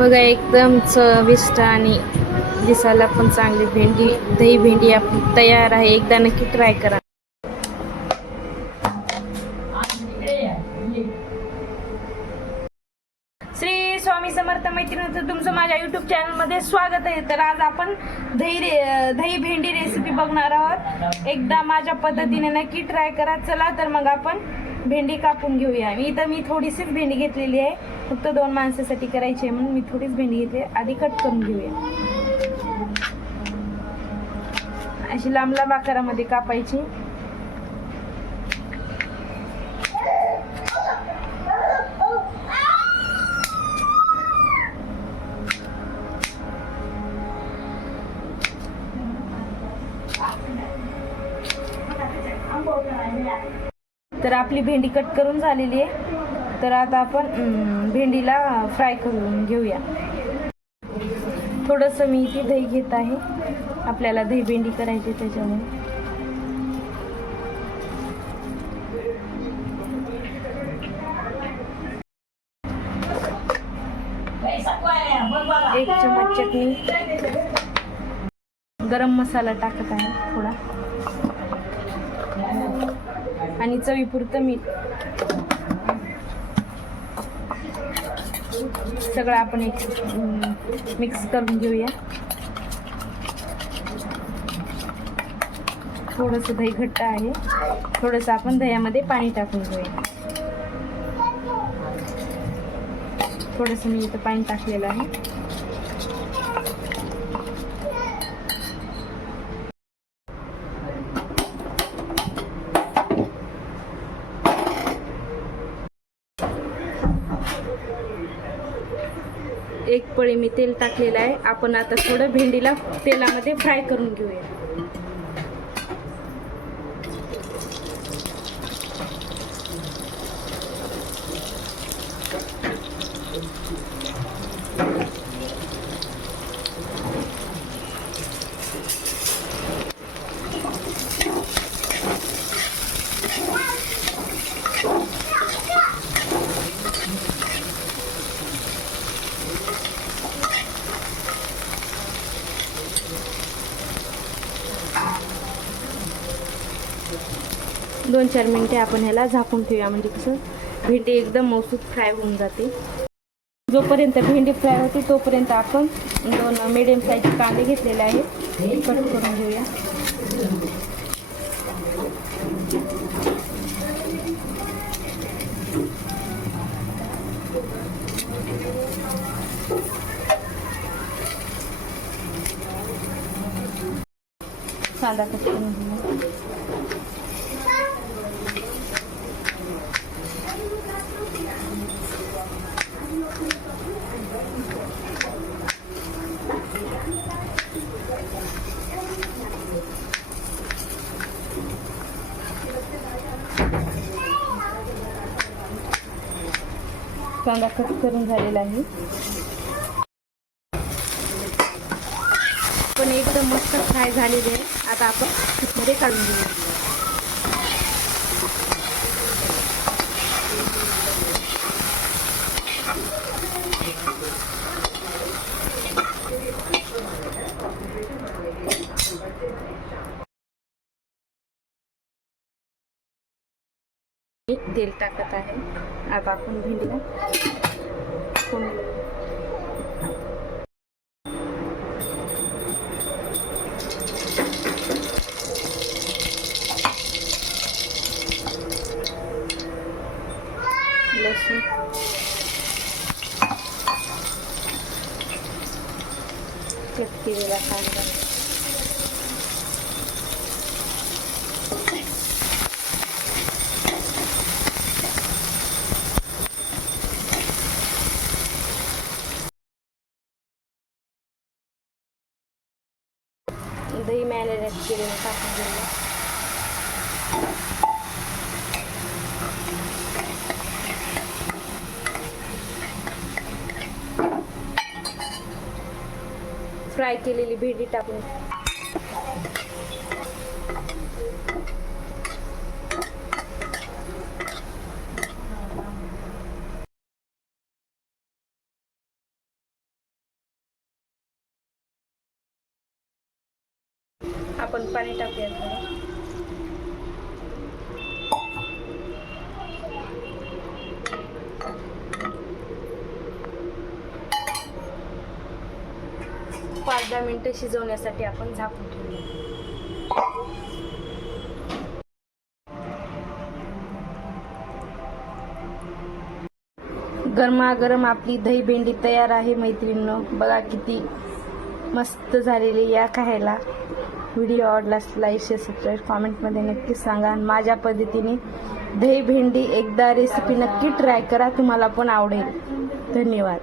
बघा एकदम चविष्ट आणि दिसायला पण चांगली भेंडी, दही भेंडी आपली तयार आहे. एकदा नक्की ट्राय करा. श्री स्वामी समर्थ मैत्रिणींचं तुमचं माझ्या युट्यूब चॅनलमध्ये स्वागत आहे. तर आज आपण दही भेंडी रेसिपी बघणार आहोत. एकदा माझ्या पद्धतीने नक्की ट्राय करा. चला तर मग आपण भेंडी कापून घेऊया. मी थोडीशीच भेंडी घेतलेली आहे, फक्त 2 माणसासाठी करायची आहे म्हणून मी थोडीच भेंडी घेतली. आधी कट करून घेऊया. अशी लांब लांब आकारामध्ये कापायची. तर आपली भेंडी कट करून झालेली आहे. तर आता आपण भेंडीला फ्राय करून घेऊया. थोडंसं मी इथे दही घेत आहे, आपल्याला दही भेंडी करायची त्याच्यामुळे. एक चम्मच चटणी, गरम मसाला टाकत आहे थोडा, आणि चवीपुरतं मीठ. सगळं आपण एक मिक्स करून घेऊया. थोडंसं दही घट्ट आहे, थोडंसं आपण दह्यामध्ये पाणी टाकून घेऊया. थोडंसं मी इथं पाणी टाकलेलं आहे. एक पळी मी तेल टाकलेलं आहे. आपण आता थोडं भेंडीला तेलामध्ये फ्राय करून घेऊया. दोन 4 मिनिटे आपण ह्याला झाकून ठेवूया, म्हणजे कसं भेंडी एकदम मौसूद फ्राय होऊन जाते. जोपर्यंत भेंडी फ्राय होते तोपर्यंत आपण 2 मिडियम साईजचे कांदे घेतलेले आहेत, कट करून घेऊया. कांदा कट करून घेऊया. कांदा कट करून झालेला आहे. पण एकदम मस्त फ्राय झालेले आहे. आता आपण मध्ये काढून घेऊया. तेल टाकत आहे. आता आपण भेंडीला लसूण, कट केलेला कांदा, दही मॅरिनेट केलेलं टाकून घेऊया. फ्राय केलेली भेंडी टाकून आपण पाणी टाकूया थोडं. पाच 10 मिनिटं शिजवण्यासाठी आपण झाकून ठेवूया. गरमागरम आपली दही भेंडी तयार आहे मैत्रिणींनो. बघा किती मस्त झालेली या खायला. व्हिडिओ आवडल्यास लाईक शेअर सबस्क्राईब कॉमेंटमध्ये नक्की सांगा. आणि माझ्या पद्धतीने दही भेंडी एकदा रेसिपी नक्की ट्राय करा, तुम्हाला पण आवडेल. धन्यवाद.